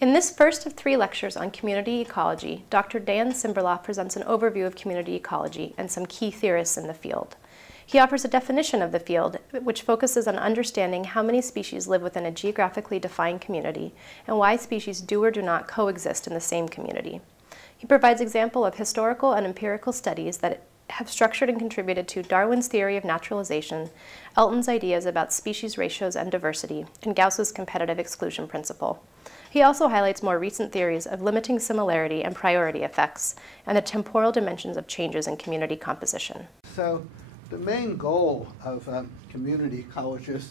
In this first of 3 lectures on community ecology, Dr. Dan Simberloff presents an overview of community ecology and some key theorists in the field. He offers a definition of the field, which focuses on understanding how many species live within a geographically defined community and why species do or do not coexist in the same community. He provides examples of historical and empirical studies that have structured and contributed to Darwin's theory of naturalization, Elton's ideas about species ratios and diversity, and Gauss's competitive exclusion principle. He also highlights more recent theories of limiting similarity and priority effects, and the temporal dimensions of changes in community composition. So the main goal of community ecologists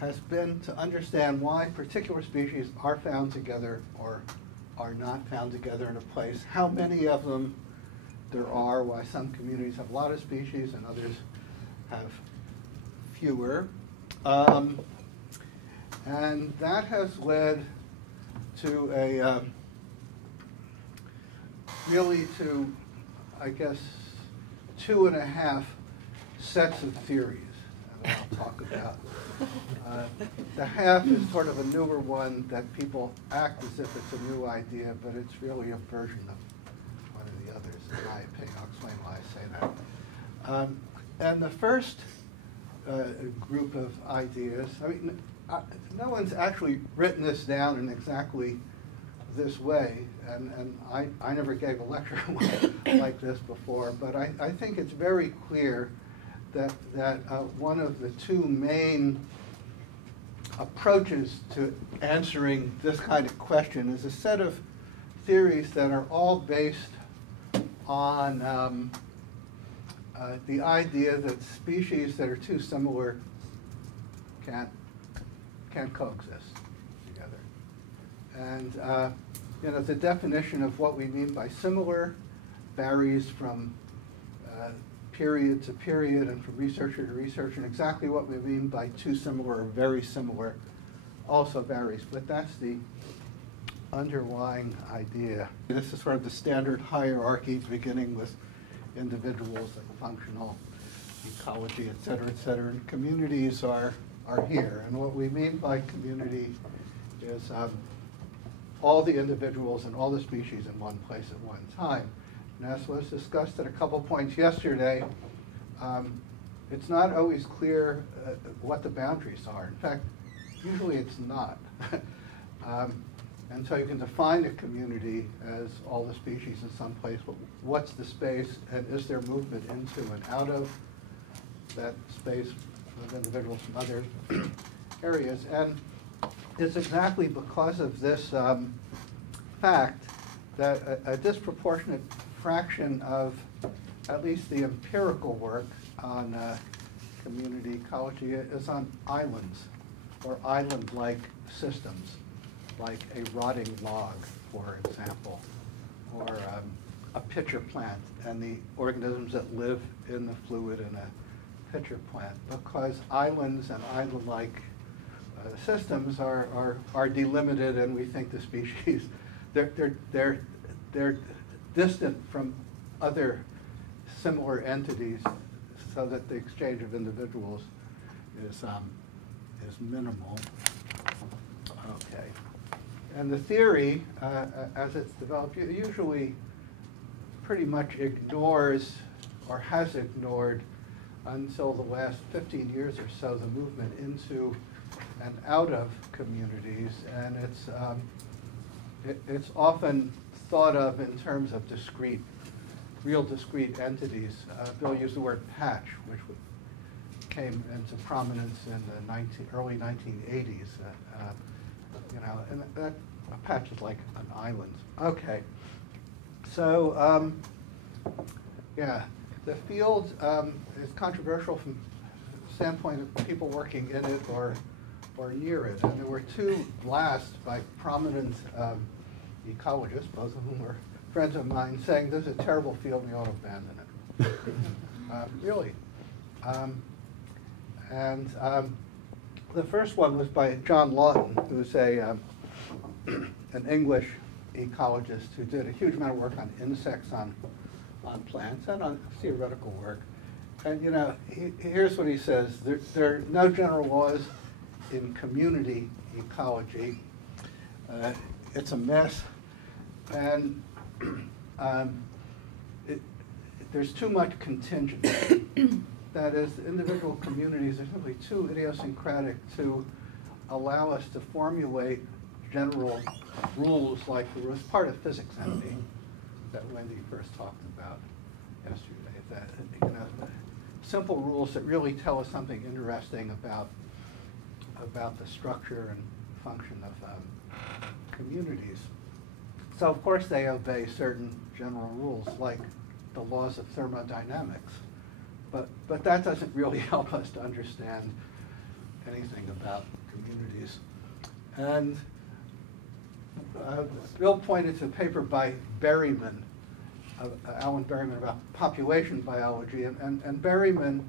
has been to understand why particular species are found together or are not found together in a place, how many of them there are, why some communities have a lot of species and others have fewer. And that has led to a really to, I guess, 2.5 sets of theories that I'll talk about. The half is sort of a newer one that people act as if it's a new idea, but it's really a version of one of the others, in my opinion. I'll explain why I say that. And the first group of ideas, I mean, no one's actually written this down in exactly this way, and I never gave a lecture like this before, but I think it's very clear that one of the 2 main approaches to answering this kind of question is a set of theories that are all based on the idea that species that are too similar can't coexist together. And you know, the definition of what we mean by similar varies from period to period and from researcher to researcher, and exactly what we mean by too similar or very similar also varies, but that's the underlying idea. This is sort of the standard hierarchy, beginning with individuals like functional ecology, et cetera, and communities are here. And what we mean by community is all the individuals and all the species in one place at one time. And as was discussed at a couple points yesterday, it's not always clear what the boundaries are. In fact, usually it's not. And so you can define a community as all the species in some place, but what's the space, and is there movement into and out of that space of individuals from other areas? And it's exactly because of this fact that a disproportionate fraction of at least the empirical work on community ecology is on islands or island-like systems, like a rotting log, for example, or a pitcher plant and the organisms that live in the fluid in a pitcher plant, because islands and island-like systems are delimited, and we think the species they're distant from other similar entities, so that the exchange of individuals is minimal. Okay, and the theory, as it's developed, usually pretty much ignores or has ignored until the last 15 years or so the movement into and out of communities, and it's often thought of in terms of real discrete entities. Bill used the word patch, which came into prominence in the early 1980s. You know, and that a patch is like an island. Okay, so yeah, the field is controversial from the standpoint of people working in it or near it. And there were 2 blasts by prominent ecologists, both of whom were friends of mine, saying this is a terrible field, we ought to abandon it. Really. The first one was by John Lawton, who's an English ecologist who did a huge amount of work on insects, on plants, and on theoretical work. And you know, here's what he says: there are no general laws in community ecology. it's a mess, and there's too much contingency. That is, individual communities are simply too idiosyncratic to allow us to formulate general rules like there was part of physics envy that Wendy first talked about yesterday. That, you know, simple rules that really tell us something interesting about the structure and function of communities. So of course they obey certain general rules like the laws of thermodynamics, but that doesn't really help us to understand anything about communities. And Bill pointed to a paper by Berryman, Alan Berryman, about population biology, and Berryman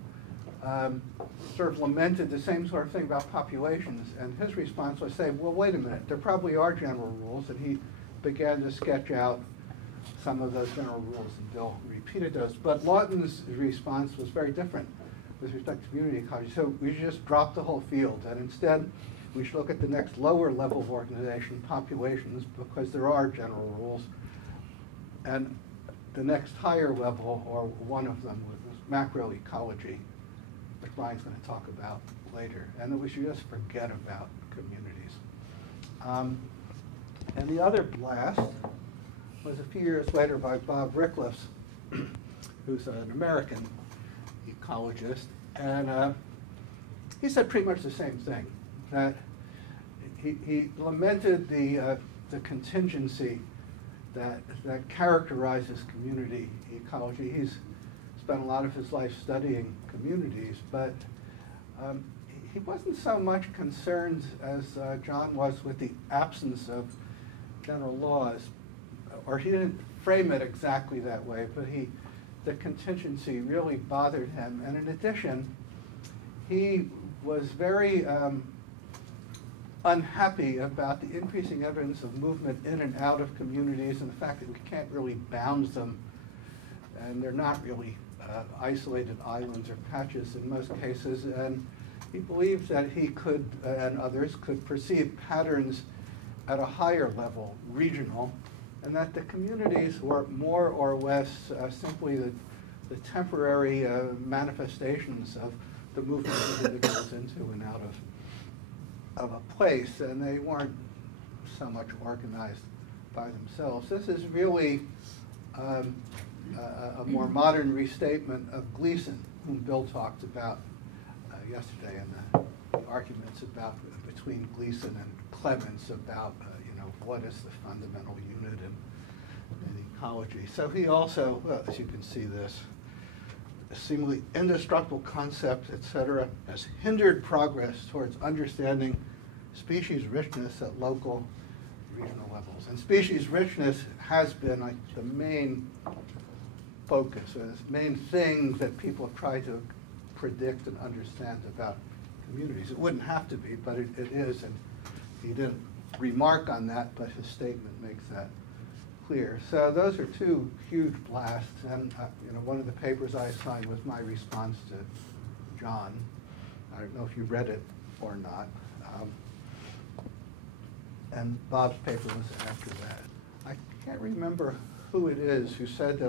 sort of lamented the same sort of thing about populations, and his response was saying, well, wait a minute, there probably are general rules, and he began to sketch out some of those general rules, and Bill repeated those. But Lawton's response was very different with respect to community ecology. So we should just drop the whole field, and instead we should look at the next lower level of organization, populations, because there are general rules. And the next higher level, or one of them, was macroecology, which Brian's going to talk about later. And that we should just forget about communities. And the other blast was a few years later by Bob Ricklefs, who's an American ecologist. And he said pretty much the same thing, that he lamented the contingency that characterizes community ecology. He's spent a lot of his life studying communities, but he wasn't so much concerned as John was with the absence of general laws, or he didn't frame it exactly that way, but the contingency really bothered him. And in addition, he was very unhappy about the increasing evidence of movement in and out of communities and the fact that we can't really bound them, and they're not really isolated islands or patches in most cases. And he believed that he could, and others could, perceive patterns at a higher level, regional, and that the communities were more or less simply the temporary manifestations of the movement of individuals into and out of a place, and they weren't so much organized by themselves. This is really a more modern restatement of Gleason, whom Bill talked about yesterday, and the arguments between Gleason and Clements about what is the fundamental unit in ecology. So he also, well, as you can see, this seemingly indestructible concept, etc., has hindered progress towards understanding species richness at local, regional levels. And species richness has been like the main focus, or the main thing that people have tried to predict and understand about communities. It wouldn't have to be, but it is, and he didn't remark on that, but his statement makes that clear. So those are two huge blasts, and one of the papers I assigned was my response to John. I don't know if you read it or not. And Bob's paper was after that. I can't remember who it is who said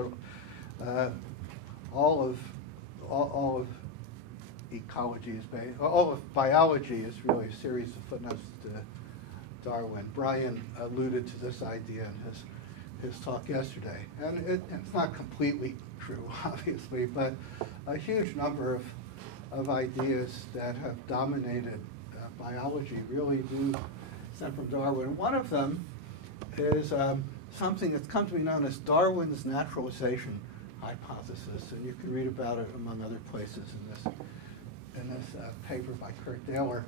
that all of ecology is based, all of biology is really a series of footnotes to Darwin. Brian alluded to this idea in his talk yesterday. And it's not completely true, obviously, but a huge number of ideas that have dominated biology really do stem from Darwin. One of them is something that's come to be known as Darwin's naturalization hypothesis, and you can read about it among other places in this paper by Kurt Daler.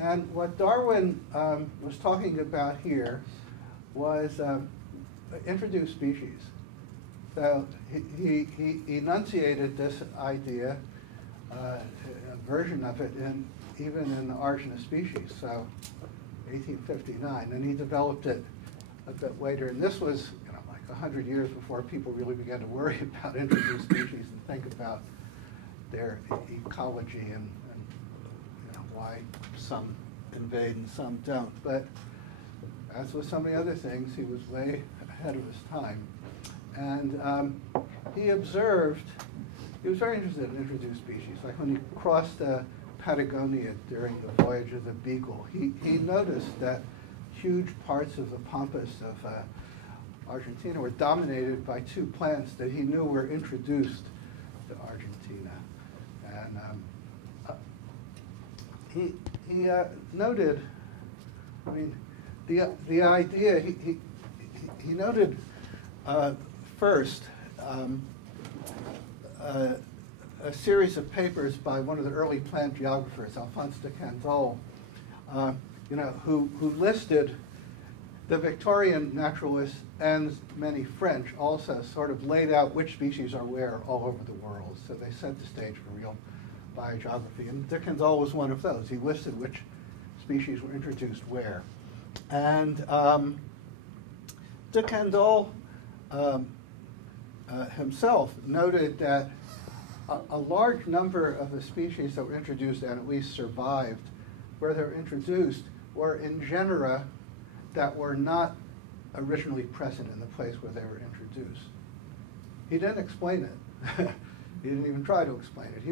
And what Darwin was talking about here was introduced species. So he enunciated this idea, a version of it, even in The Origin of Species, so 1859, and he developed it a bit later. And this was like 100 years before people really began to worry about introduced species and think about their ecology and why some invade and some don't. But as with so many other things, he was way ahead of his time. And he observed, he was very interested in introduced species. Like when he crossed Patagonia during the voyage of the Beagle, he noticed that huge parts of the pampas of Argentina were dominated by two plants that he knew were introduced to Argentina. And he noted, I mean, the idea, he noted first a series of papers by one of the early plant geographers, Alphonse de Candolle, who listed the Victorian naturalists and many French also sort of laid out which species are where all over the world. So they set the stage for real biogeography. And de Candolle was one of those. He listed which species were introduced where. And de Candolle himself noted that a large number of the species that were introduced and at least survived where they were introduced were in genera that were not originally present in the place where they were introduced. He didn't explain it. He didn't even try to explain it.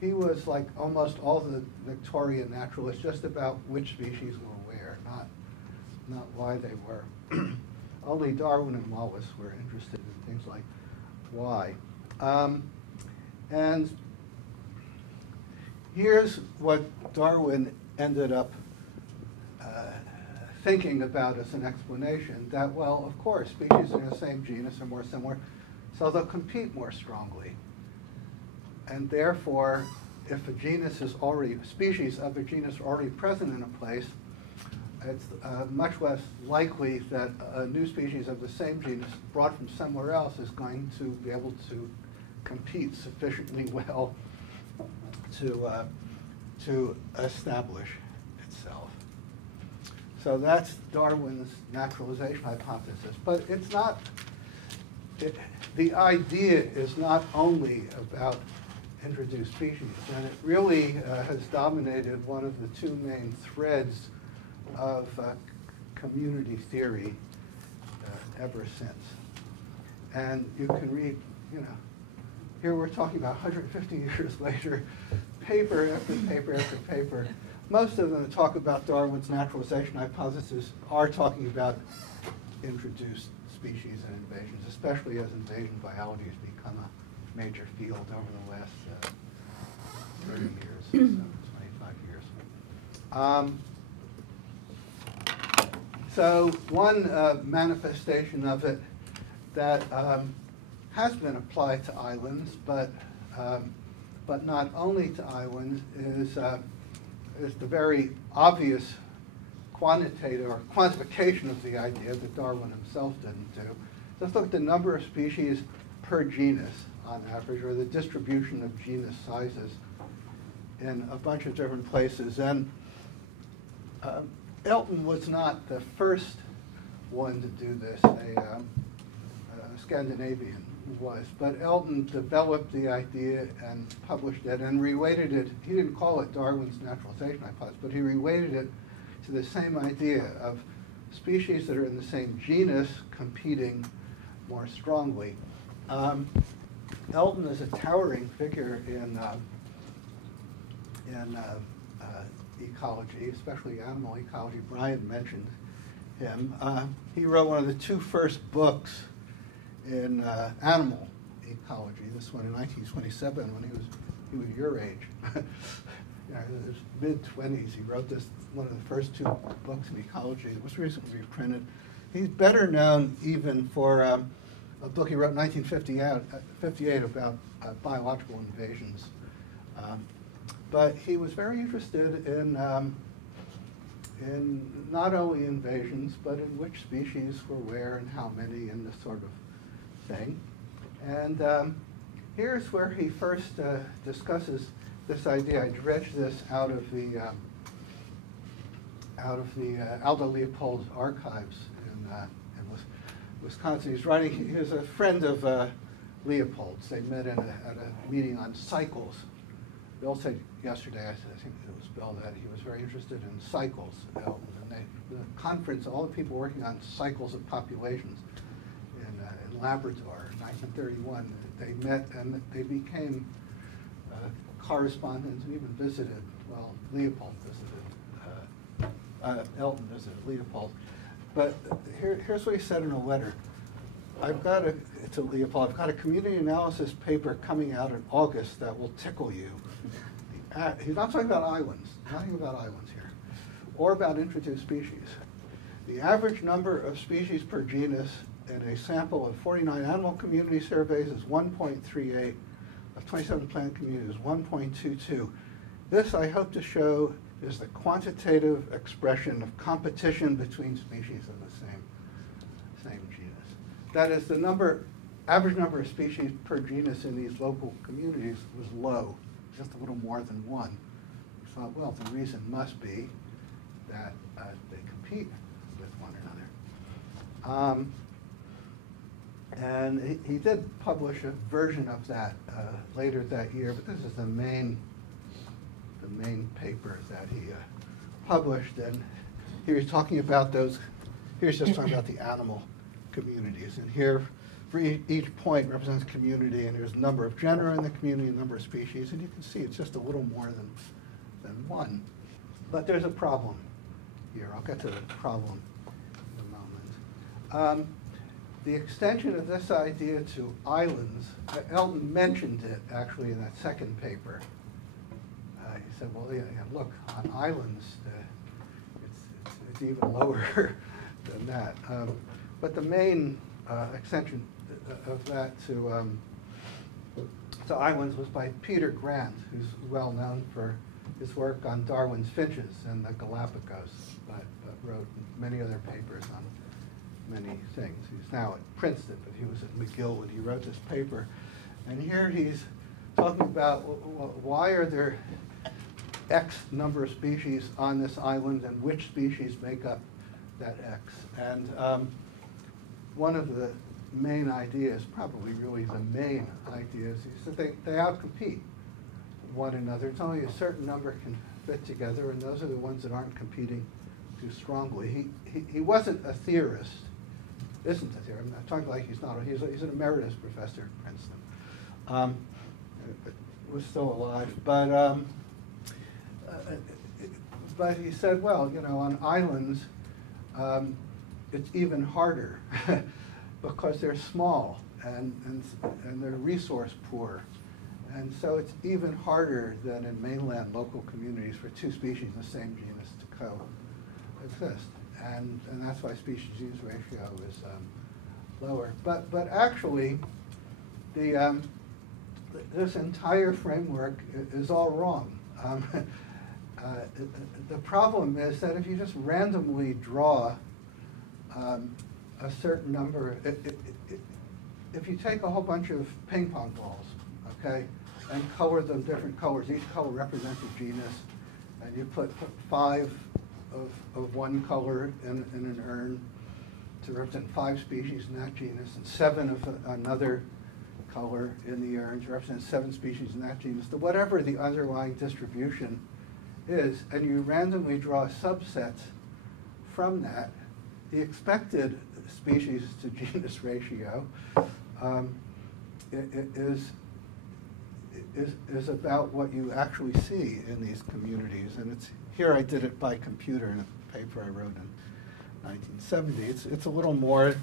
He was like almost all the Victorian naturalists, just about which species were where, not why they were. Only Darwin and Wallace were interested in things like why. And here's what Darwin ended up thinking about as an explanation, that, well, of course, species in the same genus are more similar, so they'll compete more strongly. And therefore, if a genus is already, species of a genus are already present in a place, it's much less likely that a new species of the same genus brought from somewhere else is going to be able to compete sufficiently well to establish itself. So that's Darwin's naturalization hypothesis. But it's not, the idea is not only about introduced species, and it really has dominated one of the two main threads of community theory ever since. And you can read, here we're talking about 150 years later, paper after paper after paper. Most of them that talk about Darwin's naturalization hypothesis are talking about introduced species and invasions, especially as invasion biology has become a major field over the last 30 years, so 25 years. So one manifestation of it that has been applied to islands, but not only to islands, is the very obvious quantitative or quantification of the idea that Darwin himself didn't do. Let's look at the number of species per genus on average, or the distribution of genus sizes in a bunch of different places. And Elton was not the first one to do this. A Scandinavian was, but Elton developed the idea and published it and related it. He didn't call it Darwin's naturalization hypothesis, but he related it to the same idea of species that are in the same genus competing more strongly. Elton is a towering figure in ecology, especially animal ecology. Brian mentioned him. He wrote one of the two first books in animal ecology. This one in 1927, when he was your age. In his mid-20s, he wrote this, one of the first two books in ecology. It was recently reprinted. He's better known even for a book he wrote in 1958 about biological invasions. But he was very interested in not only invasions, but in which species were where and how many and this sort of thing. And here's where he first discusses this idea. I dredged this out of the Aldo Leopold's archives in Wisconsin. He's writing. He was a friend of Leopold's. They met at a meeting on cycles Bill said yesterday, I think it was Bill, that he was very interested in cycles. Elton, and the conference, all the people working on cycles of populations in Labrador in 1931, they met and they became correspondents and even visited, well, Leopold visited, Elton visited Leopold. But here's what he said in a letter. To Leopold, I've got a community analysis paper coming out in August that will tickle you. He's not talking about islands, nothing about islands here, or about introduced species. The average number of species per genus in a sample of 49 animal community surveys is 1.38, of 27 plant communities, 1.22. This, I hope to show, is the quantitative expression of competition between species of the same genus. That is, the average number of species per genus in these local communities was low, just a little more than one. We thought, well, the reason must be that they compete with one another. And he did publish a version of that later that year, but this is the main paper that he published. And here he's talking about those, here's just talking about the animal communities. And here, for each point represents community, and there's a number of genera in the community, a number of species, and you can see it's just a little more than one. But there's a problem here. I'll get to the problem in a moment. The extension of this idea to islands, Elton mentioned it actually in that second paper. He said, well, yeah, look, on islands, it's even lower than that. But the main extension of that to islands was by Peter Grant, who's well known for his work on Darwin's finches and the Galapagos, but wrote many other papers on many things. He's now at Princeton, but he was at McGill when he wrote this paper. And here he's talking about why are there X number of species on this island and which species make up that X. And one of the main ideas, probably really the main idea, is that they outcompete one another. It's only a certain number can fit together, and those are the ones that aren't competing too strongly. He wasn't a theorist, isn't a theorist. I'm not talking like he's not. He's an emeritus professor at Princeton. Was still alive, but he said, well, you know, on islands, it's even harder because they're small and they're resource poor. And so it's even harder than in mainland local communities for two species in the same genus to coexist. And that's why species-use ratio is lower. But actually, this entire framework is all wrong. The problem is that if you just randomly draw a certain number, if you take a whole bunch of ping pong balls, okay, and color them different colors, each color represents a genus, and you put 5 of one color in an urn to represent 5 species in that genus, and 7 of another color in the urn to represent 7 species in that genus, to whatever the underlying distribution is, and you randomly draw subsets from that, the expected species to genus ratio is about what you actually see in these communities. And it's here I did it by computer in a paper I wrote in 1970. It's a little more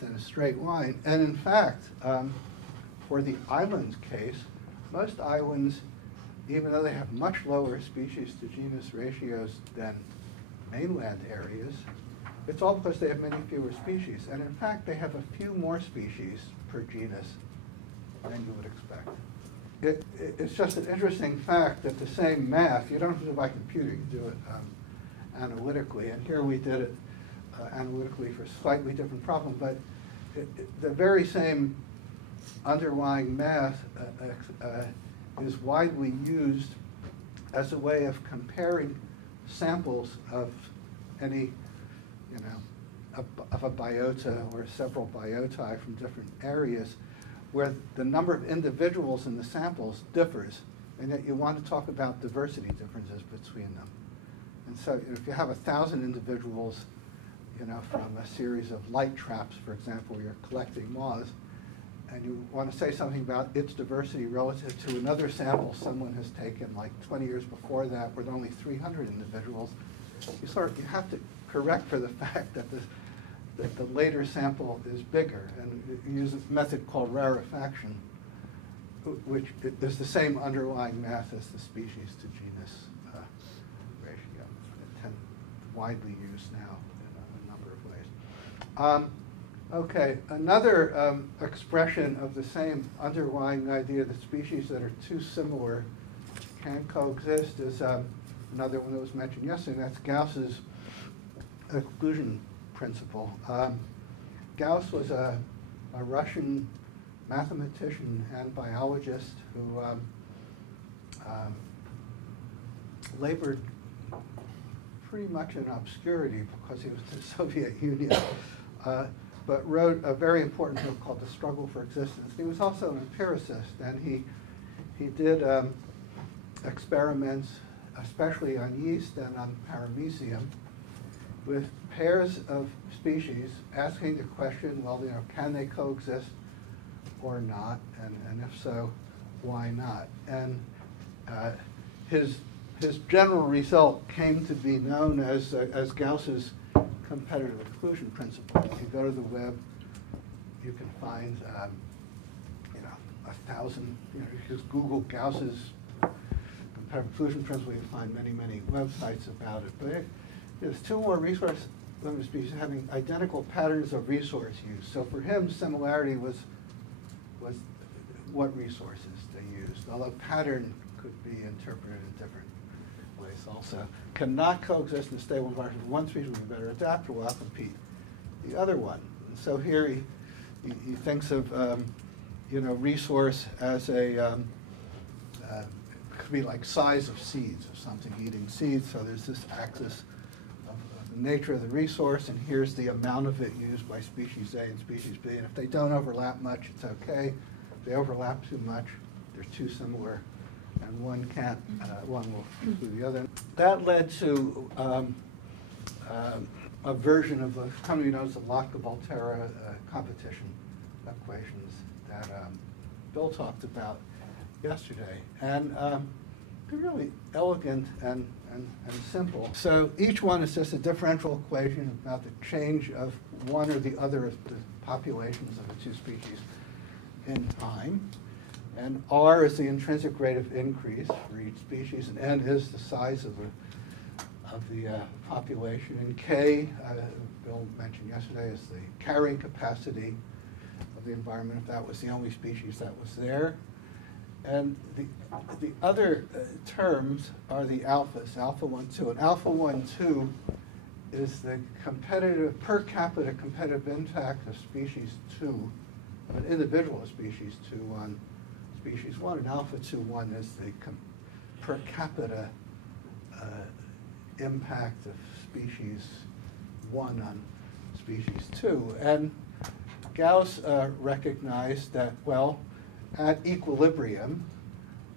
than a straight line. And in fact, for the islands case, most islands, even though they have much lower species to genus ratios than mainland areas, it's all because they have many fewer species. And in fact, they have a few more species per genus than you would expect. It's just an interesting fact that the same math, you don't have to do it by computer, you can do it analytically. And here we did it analytically for a slightly different problem, but the very same underlying math is widely used as a way of comparing samples of any, you know, of a biota or several biota from different areas, where the number of individuals in the samples differs and yet you want to talk about diversity differences between them. And so if you have 1,000 individuals, you know, from a series of light traps, for example, where you're collecting moths, and you want to say something about its diversity relative to another sample someone has taken like 20 years before that with only 300 individuals, you have to correct for the fact that the later sample is bigger, and you use a method called rarefaction, which is the same underlying math as the species to genus ratio. It's widely used now in a number of ways. Okay, another expression of the same underlying idea that species that are too similar can coexist is another one that was mentioned yesterday. That's Gauss's exclusion principle. Gauss was a Russian mathematician and biologist who labored pretty much in obscurity because he was in the Soviet Union, but wrote a very important book called The Struggle for Existence. He was also an empiricist, and he did experiments, especially on yeast and on paramecium, with pairs of species, asking the question, well, you know, can they coexist or not, and if so, why not? And his general result came to be known as Gauss's competitive exclusion principle. If you go to the web, you can find, you know, 1,000. You know, you just Google Gauss's competitive exclusion principle, you find many, many websites about it. But there's two more resource limited species having identical patterns of resource use. So for him, similarity was what resources they used, although pattern could be interpreted in different ways also. Cannot coexist in a stable environment. One species will be better adapted, will outcompete the other one. And so here he thinks of you know, resource as a could be like size of seeds of something eating seeds. So there's this axis of the nature of the resource, and here's the amount of it used by species A and species B. And if they don't overlap much, it's okay. If they overlap too much, they're too similar, and one can't, one will include the other. That led to a version of the commonly known as the Lotka-Volterra competition equations that Bill talked about yesterday. And they're really elegant and simple. So each one is just a differential equation about the change of one or the other of the populations of the two species in time. And R is the intrinsic rate of increase for each species, and N is the size of the population. And K, Bill mentioned yesterday, is the carrying capacity of the environment, if that was the only species that was there. And the other terms are the alphas, alpha 1, 2. And alpha 1, 2 is the competitive, per capita competitive impact of species 2, an individual of species 2 on species 1. And alpha 2, 1 is the per capita impact of species 1 on species 2. And Gauss recognized that, well, at equilibrium,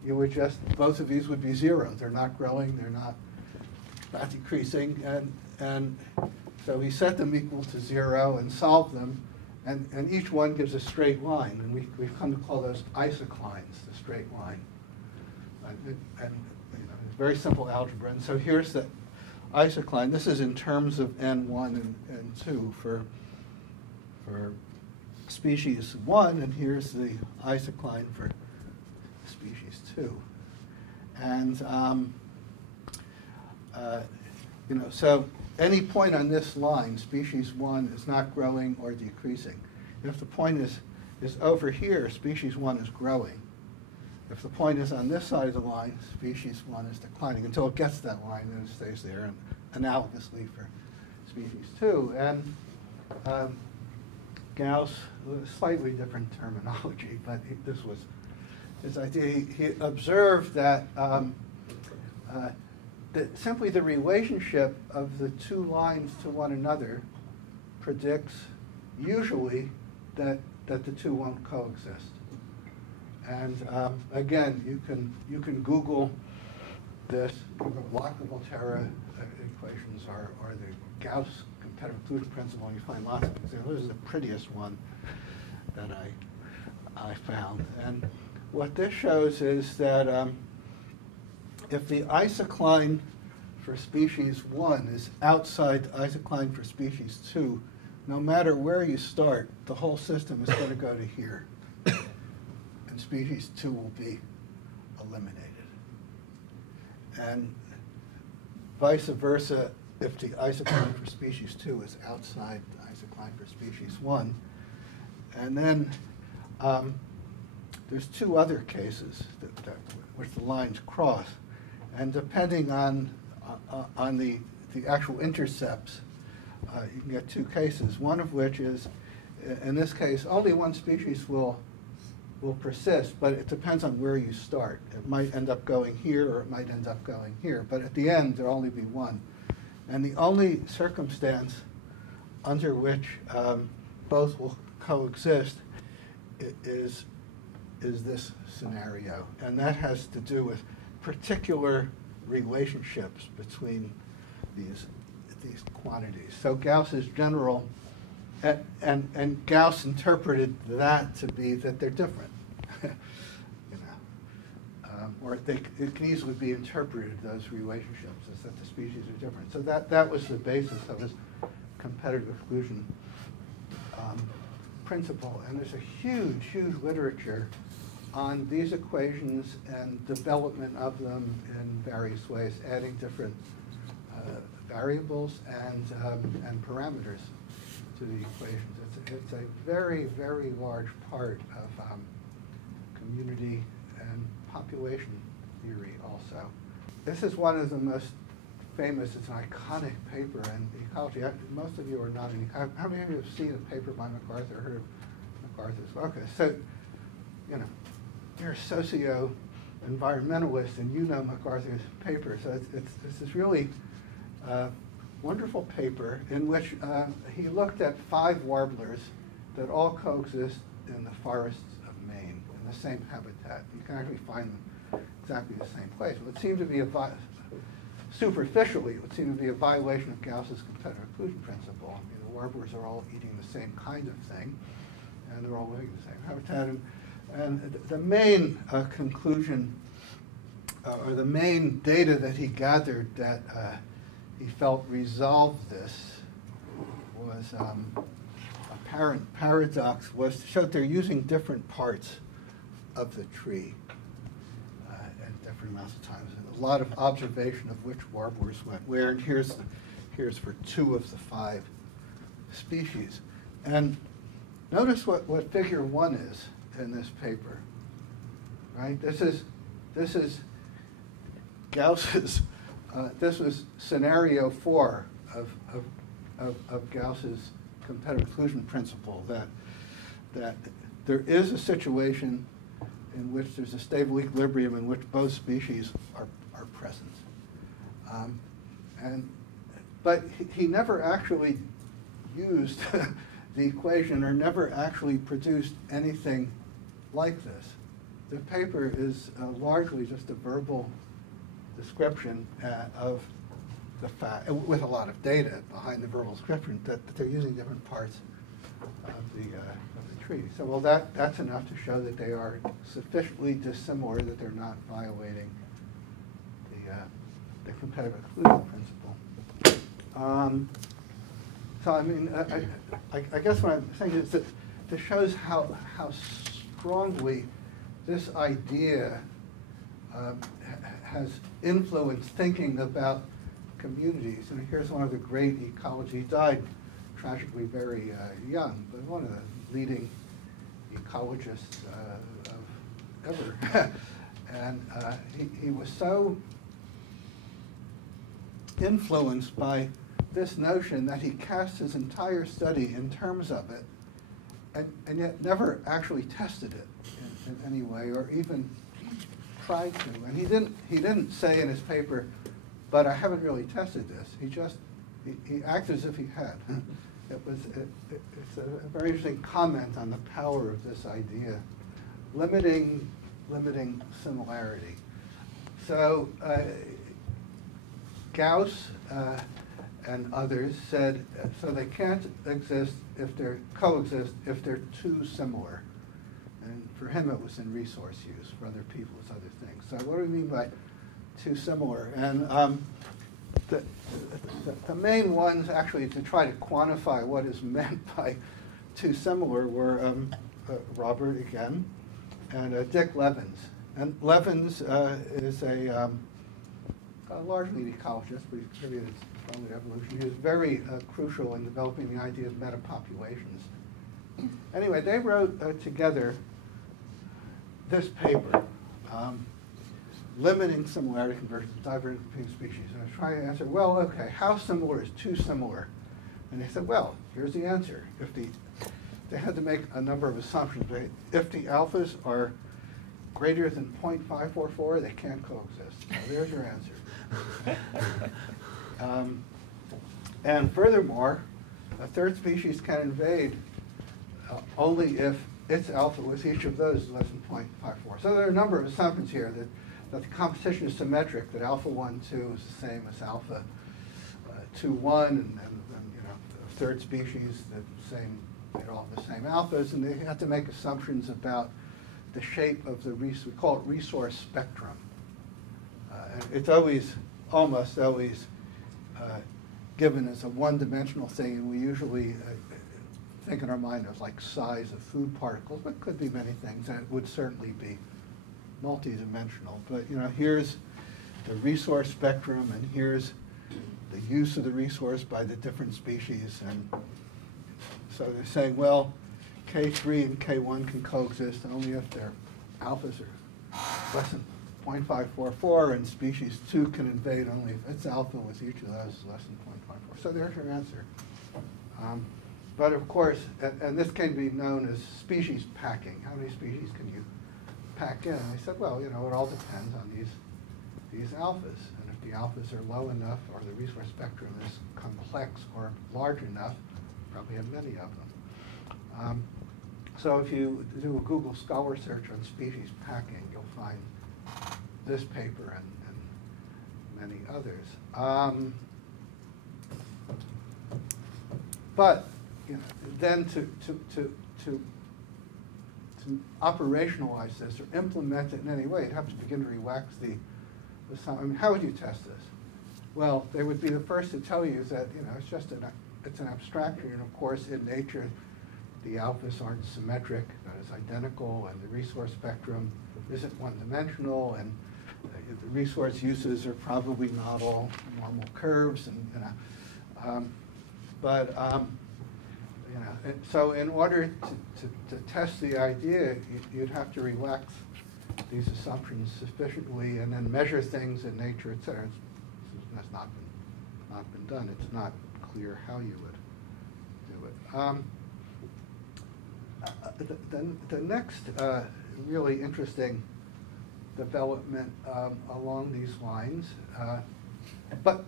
you would just, both of these would be 0. They're not growing, they're not decreasing, and so he set them equal to 0 and solved them, and each one gives a straight line, and we've come to call those isoclines, the straight line. And you know, it's very simple algebra, and so here's the isocline. This is in terms of N1 and 2 for species 1, and here's the isocline for species 2. And you know, so any point on this line, species 1 is not growing or decreasing. If the point is over here, species 1 is growing. If the point is on this side of the line, species 1 is declining until it gets to that line, and it stays there, and analogously for species 2. And Gauss, slightly different terminology, but this was his idea. He observed that, that simply the relationship of the two lines to one another predicts usually that the two won't coexist. And again, you can Google this. Lockable-Terra equations are the Gauss competitive exclusion principle, and you find lots of examples. This is the prettiest one that I found. And what this shows is that if the isocline for species 1 is outside the isocline for species 2, no matter where you start, the whole system is going to go to here. And species 2 will be eliminated. And vice versa, if the isocline for species 2 is outside the isocline for species 1. And then there's two other cases which the lines cross. And depending on the actual intercepts, you can get two cases, one of which is, in this case, only one species will persist, but it depends on where you start. It might end up going here, or it might end up going here, but at the end, there'll only be one. And the only circumstance under which both will coexist is this scenario, and that has to do with particular relationships between these quantities. So Gauss's general, and Gauss interpreted that to be that they're different, or it can easily be interpreted, those relationships, as that the species are different. So that was the basis of his competitive exclusion principle. And there's a huge, huge literature on these equations and development of them in various ways, adding different variables and parameters to the equations. It's a very, very large part of community and population theory also. This is one of the most famous, it's an iconic paper in ecology. Most of you are not in ecology. How many of you have seen a paper by MacArthur, heard of MacArthur's? Okay, so, you're a socio-environmentalist and you know MacArthur's paper. So this is really a wonderful paper in which he looked at 5 warblers that all coexist in the forests of Maine in the same habitat. You can actually find them exactly the same place. Well, it seemed to be superficially, it would seem to be a violation of Gauss's competitive exclusion principle. I mean, the warblers are all eating the same kind of thing, and they're all living in the same habitat. And the main conclusion, or the main data that he gathered that he felt resolved this was apparent paradox was to show that they're using different parts of the tree at different amounts of times. And a lot of observation of which warblers went where. And here's for 2 of the 5 species. And notice what figure 1 is in this paper, right? This is Gauss's. This was scenario 4 of Gauss's competitive exclusion principle, that there is a situation in which there's a stable equilibrium in which both species are present. But he never actually used the equation or never actually produced anything like this. The paper is largely just a verbal description of the fact, with a lot of data behind the verbal description, that they're using different parts of the tree. So, well, that's enough to show that they are sufficiently dissimilar that they're not violating the competitive exclusion principle. So, I mean, I guess what I'm saying is that this shows how strongly this idea has influenced thinking about communities. And here's one of the great ecologists. He died tragically very young, but one of the leading ecologists ever. And he was so influenced by this notion that he cast his entire study in terms of it, and yet never actually tested it in any way, or even tried to. And he didn't say in his paper, but I haven't really tested this. He acted as if he had. It's a very interesting comment on the power of this idea limiting similarity. So Gauss and others said, so they can't exist if they're coexist if they're too similar. And for him it was in resource use. For other people it's other things. So what do we mean by too similar? And the main ones actually to try to quantify what is meant by too similar were Robert again and Dick Levins. And Levins is a largely an ecologist, but he contributed strongly to evolution. He was very crucial in developing the idea of metapopulations. Anyway, they wrote together this paper, Limiting Similarity Convergence of Divergent Competing Species. And I was trying to answer, well, okay, how similar is too similar? And they said, well, here's the answer. They had to make a number of assumptions. If the alphas are greater than 0.544, they can't coexist. So there's your answer. And furthermore, a third species can invade only if its alpha with each of those is less than 0.54. So there are a number of assumptions here that the competition is symmetric, that alpha 1, 2 is the same as alpha 2, 1, and you know, a third species, they all have the same alphas, and they have to make assumptions about the shape of the, we call it resource spectrum. It's almost always given as a one-dimensional thing, and we usually think in our mind of like size of food particles, but it could be many things, and it would certainly be multi-dimensional. But you know, here's the resource spectrum, and here's the use of the resource by the different species, and so they're saying, well, K3 and K1 can coexist only if their alphas are less than 0.544, and species 2 can invade only if its alpha with each of those is less than 0.54. So there's your answer. But of course, and this can be known as species packing. How many species can you pack in? And they said, well, you know, it all depends on these alphas. And if the alphas are low enough, or the resource spectrum is complex or large enough, you probably have many of them. So if you do a Google Scholar search on species packing, you'll find this paper and many others. But you know, then to operationalize this or implement it in any way, you'd have to begin to relax the sum. I mean, how would you test this? Well, they would be the first to tell you that you know it's an abstraction, and of course in nature the alphas aren't symmetric, that is identical, and the resource spectrum isn't one-dimensional, and the resource uses are probably not all normal curves, and you know, you know, so in order to test the idea, you'd have to relax these assumptions sufficiently, and then measure things in nature, etc. That's not been done. It's not clear how you would do it. The next really interesting development along these lines, but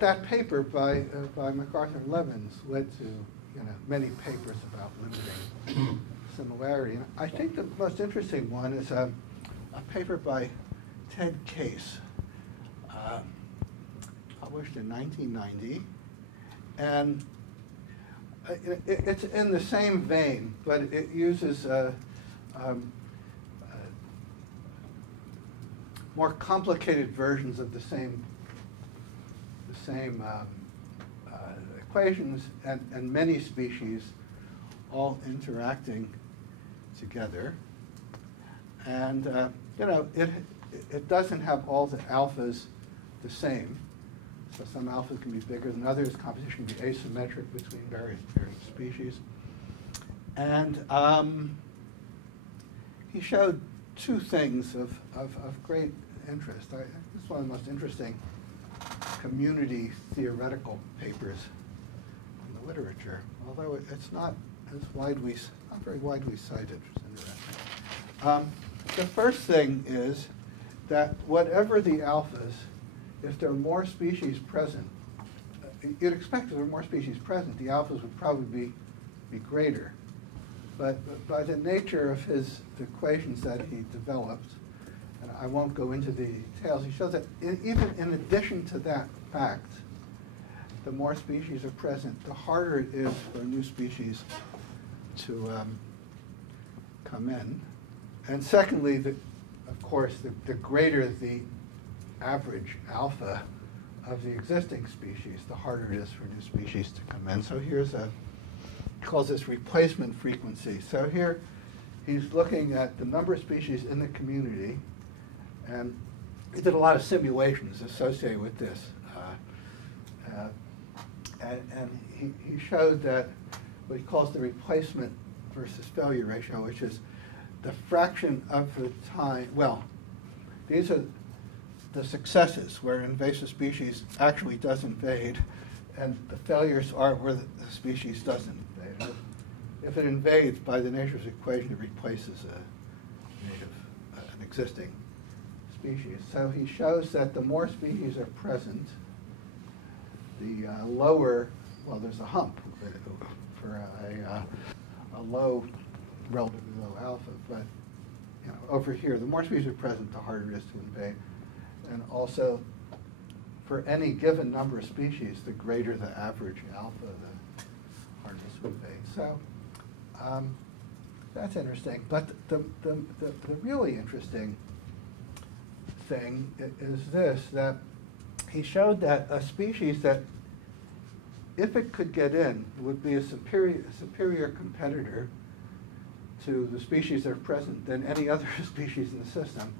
that paper by MacArthur and Levins led to many papers about limiting similarity. And I think the most interesting one is a paper by Ted Case, published in 1990, and it's in the same vein, but it uses more complicated versions of the same equations, and many species all interacting together. And it doesn't have all the alphas the same. So some alphas can be bigger than others. Competition can be asymmetric between various species. And he showed two things of great interest. This is one of the most interesting community theoretical papers in the literature, although it's not very widely cited, which is interesting. The first thing is that whatever the alphas, if there are more species present, you'd expect if there are more species present, the alphas would probably be greater But by the nature of his equations that he developed, and I won't go into the details, he shows that even in addition to that fact, the more species are present, the harder it is for new species to come in. And secondly, of course, the greater the average alpha of the existing species, the harder it is for new species to come in. So here's he calls this replacement frequency. So here he's looking at the number of species in the community, and he did a lot of simulations associated with this. And he showed that what he calls the replacement versus failure ratio, which is the fraction of the time, well, these are the successes where an invasive species actually does invade, and the failures are where the species doesn't invade. If it invades, by the nature of the equation, it replaces an existing species. So he shows that the more species are present, the lower, well, there's a hump for a low, relatively low alpha, but over here, the more species are present, the harder it is to invade. And also, for any given number of species, the greater the average alpha, the harder it is to invade. So that's interesting. But the really interesting thing is this, that he showed that a species that, if it could get in, would be a superior competitor to the species that are present than any other species in the system.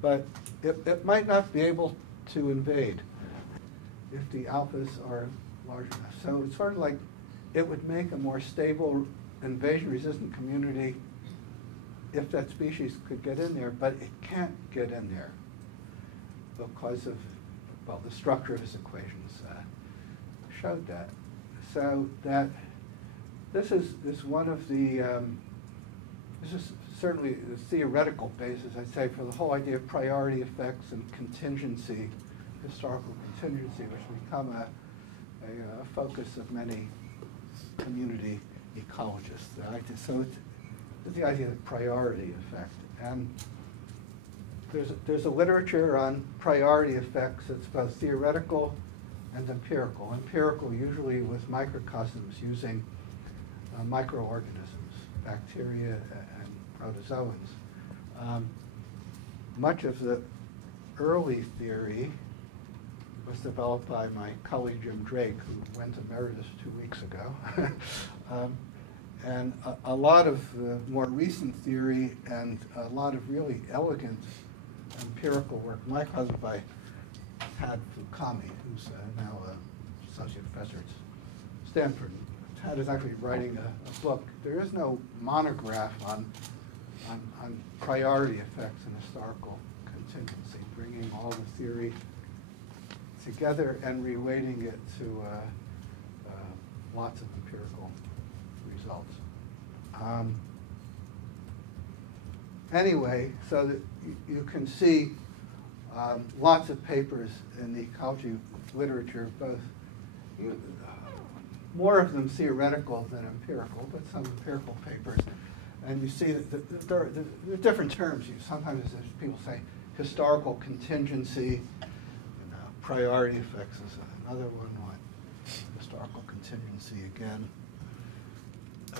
But it might not be able to invade if the alphas are large enough. So it's sort of like it would make a more stable invasion-resistant community if that species could get in there, but it can't get in there because of, well, the structure of his equations showed that. So that this is one of the, this is certainly the theoretical basis, I'd say, for the whole idea of priority effects and contingency, historical contingency, which become a focus of many community ecologists. So it's the idea of priority effect. And there's a literature on priority effects that's both theoretical and empirical. Empirical usually with microcosms using microorganisms, bacteria and protozoans. Much of the early theory was developed by my colleague Jim Drake, who went emeritus 2 weeks ago. And a lot of the more recent theory and a lot of really elegant empirical work, microcosm by Tad Fukami, who's now a associate professor at Stanford. Tad is actually writing a book. There is no monograph on priority effects and historical contingency, bringing all the theory together and relating it to lots of empirical results. Anyway, so that you can see lots of papers in the ecology literature, both more of them theoretical than empirical, but some empirical papers. And you see that there are different terms used. Sometimes people say historical contingency, priority effects is another one, like historical contingency again,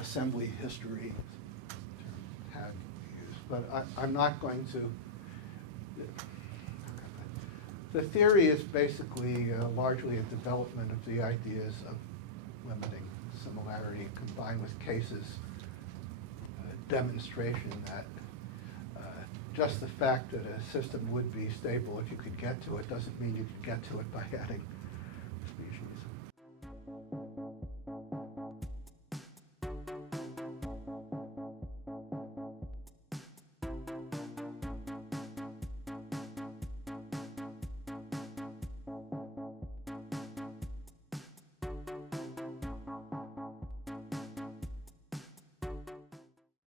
assembly history had used. But I'm not going to. The theory is basically largely a development of the ideas of limiting similarity combined with cases, demonstration that just the fact that a system would be stable if you could get to it doesn't mean you could get to it by adding